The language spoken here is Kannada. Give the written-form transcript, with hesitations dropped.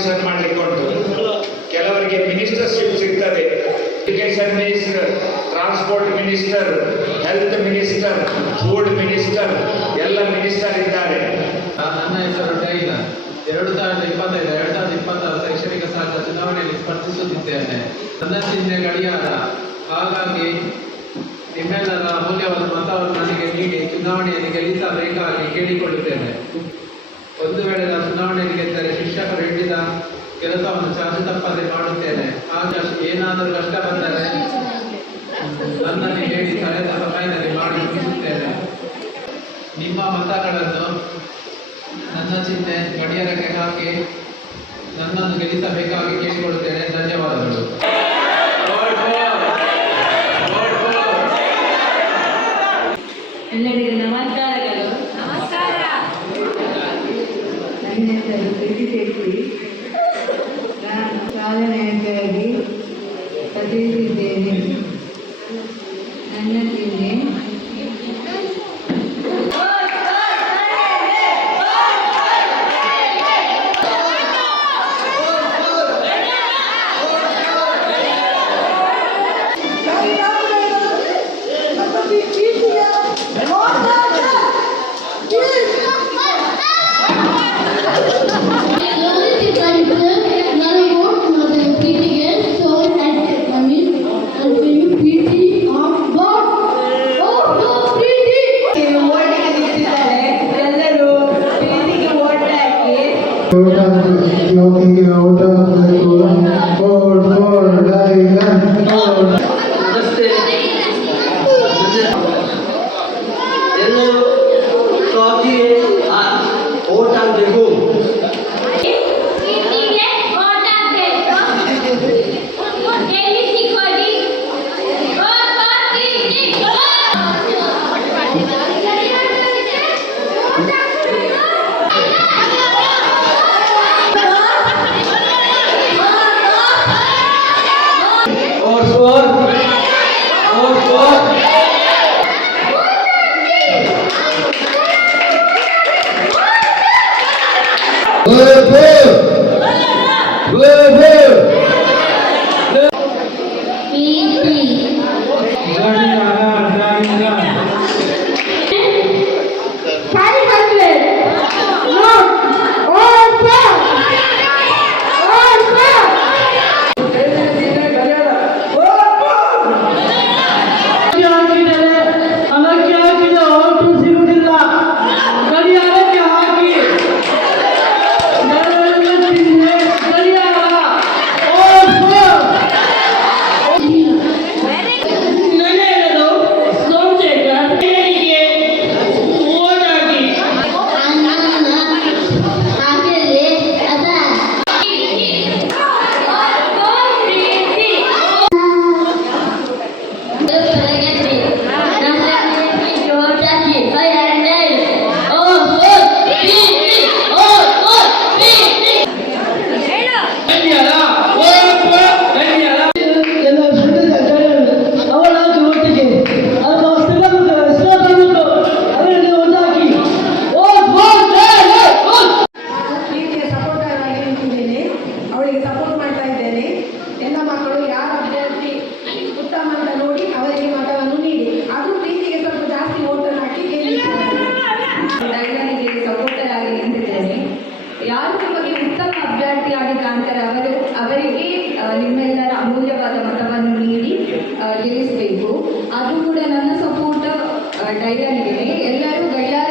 ಕಾಂಪಿಟೇಷನ್ ಮಾಡಲಿಕ್ಕೆ ಉಂಟು. ಕೆಲವರಿಗೆ ಮಿನಿಸ್ಟರ್ಶಿಪ್ ಸಿಗ್ತದೆ. Education minister, transport minister, health minister, food minister ಎಲ್ಲ ಮಿನಿಸ್ಟರ್ ಇದ್ದಾರೆ. ನನ್ನ ಹೆಸರು ಡೈಲ. 2025-2026 ಶೈಕ್ಷಣಿಕ ಸಾಲದ ಚುನಾವಣೆಯಲ್ಲಿ ಸ್ಪರ್ಧಿಸುತ್ತಿದ್ದೇನೆ. ನನ್ನ ಚಿಹ್ನೆ ಗಡಿಯಾರ. ಹಾಗಾಗಿ ನಿಮ್ಮೆಲ್ಲರ ಅಮೂಲ್ಯವಾದ ಮತವನ್ನು ನನಗೆ ನೀಡಿ ಚುನಾವಣೆಯಲ್ಲಿ ಗೆಲ್ಲಿಸಬೇಕಾಗಿ ಕೇಳಿಕೊಳ್ಳುತ್ತೇನೆ. ಒಂದು ವೇಳೆ ನಾನು ಚುನಾವಣೆಯಲ್ಲಿ ಗೆದ್ದರೆ ಶಿಕ್ಷಕರು ಹೇಳಿದ ಕೆಲಸವನ್ನು ಚಾಚು ತಪ್ಪದೆ ಮಾಡುತ್ತೇನೆ. ಆಗ ಏನಾದರೂ ಕಷ್ಟ ಬಂದರೆ ನನ್ನನ್ನು ಹೇಳಿ ಸರಿಯಾದ ಸಮಯದಲ್ಲಿ ಮಾಡಿ ಮುಗಿಸುತ್ತೇನೆ. ನಿಮ್ಮ ಮತಗಳನ್ನು ನನ್ನ ಚಿಹ್ನೆ ಗಡಿಯಾರಕ್ಕೆ ಹಾಕಿ ನನ್ನನ್ನು ಗೆಲ್ಲಿಸಬೇಕಾಗಿ ಕೇಳಿಕೊಳ್ಳುತ್ತೇನೆ. ಧನ್ಯವಾದಗಳು. ಎಲ್ಲರಿಗೂ ನಮಸ್ಕಾರಗಳು. ನಮಸ್ಕಾರ. ನನ್ನ ಹೆಸರು ಪ್ರೀತಿ ಶೆಟ್ಟಿ. ನಾನು ಚಾಲನೆಯಾಗಿ ಪ್ರತಿನಿಧಿಸಿದ್ದೇನೆ. ನನ್ನ ಚಿಹ್ನೆ ಅವರಿಗೆ ನಿಮ್ಮೆಲ್ಲರ ಅಮೂಲ್ಯವಾದ ಮತವನ್ನು ನೀಡಿ ಗೆಲ್ಲಿಸಬೇಕು. ಅದು ಕೂಡ ನನ್ನ ಸಪೋರ್ಟ್ ಡೈಲಾಗಿದೆ. ಎಲ್ಲರೂ ಗಡಿಯಾರ